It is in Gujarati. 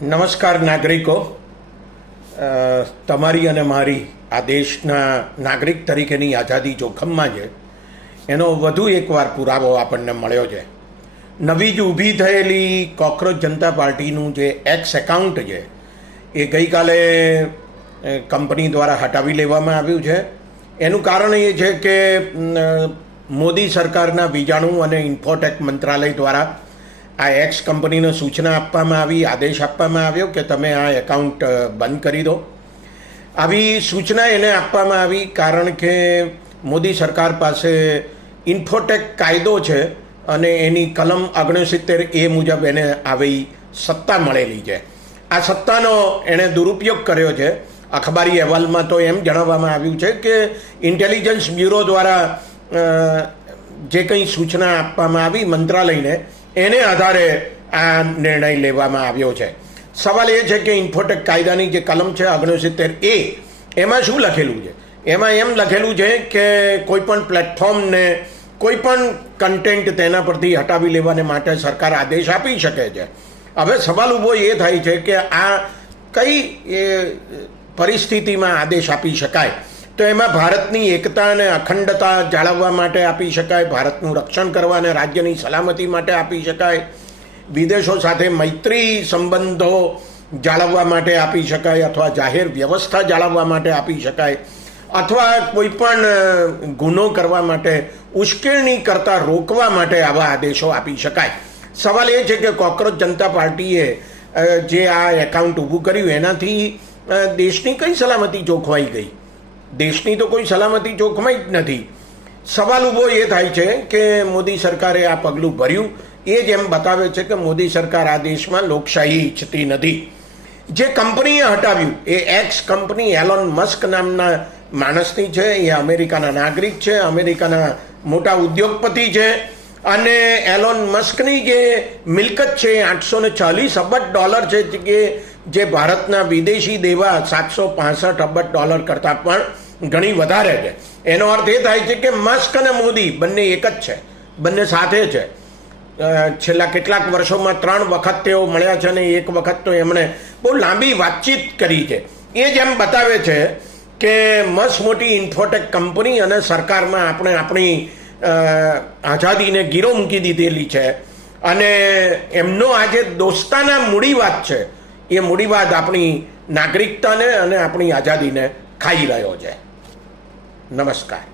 નમસ્કાર નાગરિકો. તમારી અને મારી આ દેશના નાગરિક તરીકેની આઝાદી જોખમમાં છે એનો વધુ એકવાર પુરાવો આપણને મળ્યો છે. નવી જ ઊભી થયેલી કોકરોચ જનતા પાર્ટીનું જે એક્સ એકાઉન્ટ છે એ ગઈકાલે કંપની દ્વારા હટાવી લેવામાં આવ્યું છે. એનું કારણ એ છે કે મોદી સરકારના વીજાણુ અને ઇન્ફોટેક મંત્રાલય દ્વારા આ એક્સ કંપનીને સૂચના આપવામાં આવી, આદેશ આપવામાં આવ્યો કે તમે આ એકાઉન્ટ બંધ કરી દો. આવી સૂચના એને આપવામાં આવી કારણ કે મોદી સરકાર પાસે ઇન્ફોટેક કાયદો છે અને એની કલમ 69A મુજબ એને આવી સત્તા મળેલી છે. આ સત્તાનો એણે દુરુપયોગ કર્યો છે. અખબારી અહેવાલમાં તો એમ જણાવવામાં આવ્યું છે કે ઇન્ટેલિજન્સ બ્યુરો દ્વારા જે કંઈ સૂચના આપવામાં આવી મંત્રાલયને એને આધારે આ નિર્ણય લેવામાં આવ્યો છે. સવાલ એ છે કે ઇન્ફોટેક કાયદાની જે કલમ છે 69A એમાં શું લખેલું છે? એમાં એમ લખેલું છે કે કોઈપણ પ્લેટફોર્મને કોઈપણ કન્ટેન્ટ તેના પરથી હટાવી લેવાને માટે સરકાર આદેશ આપી શકે છે. હવે સવાલ ઊભો એ થાય છે કે આ કઈ પરિસ્થિતિમાં આદેશ આપી શકાય? તો એમાં ભારતની એકતા અને અખંડતા જાળવવા માટે આપી શકાય, ભારતનું રક્ષણ કરવા અને રાજ્યની સલામતી માટે આપી શકાય, વિદેશો સાથે મૈત્રી સંબંધો જાળવવા માટે આપી શકાય, અથવા જાહેર વ્યવસ્થા જાળવવા માટે આપી શકાય, અથવા કોઈ પણ ગુનો કરવા માટે ઉશ્કેરણી કરતા રોકવા માટે આવા આદેશો આપી શકાય. સવાલ એ છે કે કોકરોચ જનતા પાર્ટીએ જે આ એકાઉન્ટ ઊભું કર્યું એનાથી દેશની કઈ સલામતી જોખવાઈ ગઈ? દેશની તો કોઈ સલામતી જોખમાઈ જ નથી. સવાલ ઊભો એ થાય છે કે મોદી સરકારે આ પગલું ભર્યું એ જ એમ બતાવે છે કે મોદી સરકાર આ દેશમાં લોકશાહી ઈચ્છતી નથી. જે કંપનીએ હટાવ્યું એ એક્સ કંપની એલોન મસ્ક નામના માણસની છે. એ અમેરિકાના નાગરિક છે, અમેરિકાના મોટા ઉદ્યોગપતિ છે અને એલોન મસ્કની જે મિલકત છે એ $840 અબજ છે કે જે ભારતના વિદેશી દેવા $765 અબજ કરતાં પણ ઘણી વધારે છે. એનો અર્થ એ થાય છે કે મસ્ક અને મોદી બંને એક જ છે, બંને સાથે છે. છેલ્લા કેટલાક વર્ષોમાં 3 વખત તેઓ મળ્યા છે અને એક વખત તો એમણે બહુ લાંબી વાતચીત કરી છે. એ જ એમ બતાવે છે કે મસ્ત મોટી ઇન્ફોટેક કંપની અને સરકારમાં આપણે આપણી આઝાદીને ગીરો મૂકી દીધેલી છે અને એમનો આ જે દોસ્તાના મૂડીવાદ છે એ મૂડીવાદ આપણી નાગરિકતાને અને આપણી આઝાદીને ખાઈ રહ્યો છે. નમસ્કાર.